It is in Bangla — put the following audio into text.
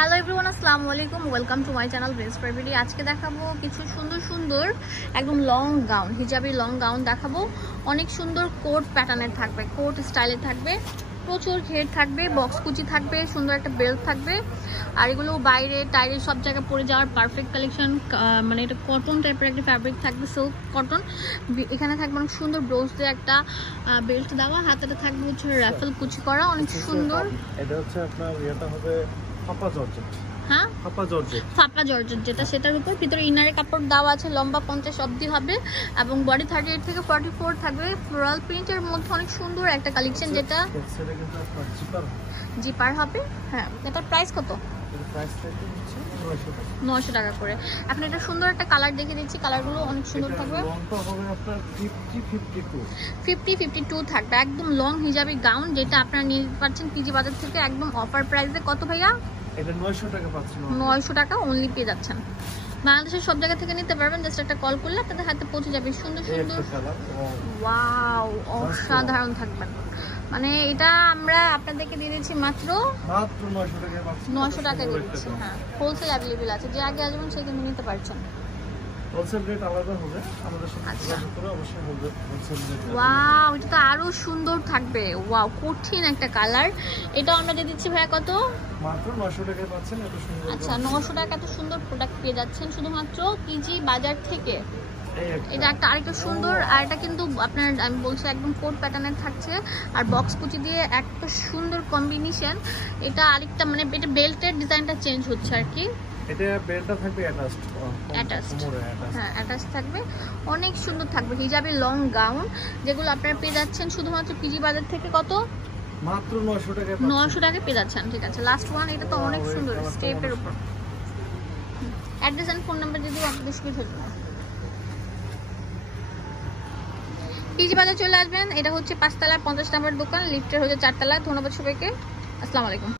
হ্যালো এভরিওয়ান, আসসালামু আলাইকুম। Welcome to my channel dress Fabrity. আজকে দেখাবো কিছু সুন্দর সুন্দর একদম লং গাউন, হিজাবি লং গাউন দেখাবো। অনেক সুন্দর কোট প্যাটার্নের থাকবে, কোট স্টাইলে থাকবে, প্রচুর ঘের থাকবে, বক্স কুচি থাকবে, সুন্দর একটা বেল্ট থাকবে। আর এগুলো বাইরে টাইরে সব জায়গায় পরে যাওয়ার পারফেক্ট কালেকশন। মানে এটা কটন টাইপের একটা ফ্যাব্রিক থাকবে, সিল্ক কটন। এখানে থাকবে অনেক সুন্দর ব্রোজ দিয়ে একটা বেল্ট দেওয়া, হাতেটা থাকবে হচ্ছে রাফেল কুচি করা, অনেক সুন্দর। এটা হচ্ছে আপনার এটা হবে ফাপা জর্জেট। হ্যাঁ, ফাপা জর্জেট যেটা, সেটার উপর ভিতরে ইনারে কাপড় দেওয়া আছে। লম্বা 50 অবধি হবে এবং বডি 38 থেকে 44 থাকবে। ফ্লোরাল প্রিন্টের মধ্যে অনেক সুন্দর একটা কালেকশন, যেটা জিপার হবে। হ্যাঁ, এটার প্রাইস কত? 900 টাকা করে। এখন এটা সুন্দর একটা কালার দেখে দিচ্ছি, কালারগুলো অনেক সুন্দর থাকবে। 50-52 থাকবে, একদম লং হিজাবি গাউন, যেটা আপনারা নিয়ে পাচ্ছেন পিজি বাজার থেকে একদম অফার প্রাইসে। কত ভাইয়া? এটা 900 টাকা পাচ্ছেন। 900 টাকা অনলি পেয়ে যাচ্ছেন। বাংলাদেশের সব জায়গা থেকে নিতে পারবেন, জাস্ট একটা কল করলে আপনাদের হাতে পৌঁছে যাবে। সুন্দর সুন্দর, ওয়াও, অসাধারণ থাকবেন। মানে এটা আমরা আপনাদেরকে দিয়ে দিচ্ছি মাত্র 900 টাকা দিয়ে দিচ্ছি। হ্যাঁ, হোলসেল অ্যাভেলেবেল আছে, যে আগে আসবেন সে কিন্তু নিতে পারছেন। হোলসেল রেট আলাদা হবে, আমাদের সাথে যোগাযোগ করে অবশ্যই হোলসেল রেট। ওয়াও, এটা তো আরো সুন্দর থাকবে। ওয়াও, কঠিন একটা কালার। এটা আমরা দিয়ে দিচ্ছি ভাইয়া কত? মাত্র 900 টাকায় পাচ্ছেন এত সুন্দর। আচ্ছা, 900 টাকা এত সুন্দর প্রোডাক্ট পেয়ে যাচ্ছেন শুধুমাত্র পিজি বাজার থেকে। এটা একটা আরেকটা সুন্দর, আর এটা কিন্তু আপনার আমি বলছি একদম কোট প্যাটার্নের থাকছে, আর বক্স কুচি দিয়ে একটা সুন্দর কম্বিনেশন। এটা আরেকটা মানে এটা বেল্টের ডিজাইনটা চেঞ্জ হচ্ছে আর কি। এটা বেল্টটা থাকবে অ্যাটাচড। হ্যাঁ, অ্যাটাচ থাকবে, অনেক সুন্দর থাকবে। হিজাবি লং গাউন যেগুলো আপনারা পেয়ে যাচ্ছেন শুধুমাত্র পিজি বাজার থেকে। কত? মাত্র 900 টাকায় 900 টাকায় পেয়ে যাচ্ছেন। ঠিক আছে, লাস্ট ওয়ান। এটা তো অনেক সুন্দর স্টেপের উপর। অ্যাড্রেস এন্ড ফোন নাম্বার দিয়ে দিই আপনাদের সুবিধা হয়ে যাবে। পিজি বাজার চলে আসবেন, এটা হচ্ছে 5 তলা 50 নম্বর দোকান, লিফটের হচ্ছে 4 তলা। ধন্যবাদ সবাইকে, আসসালামু আলাইকুম।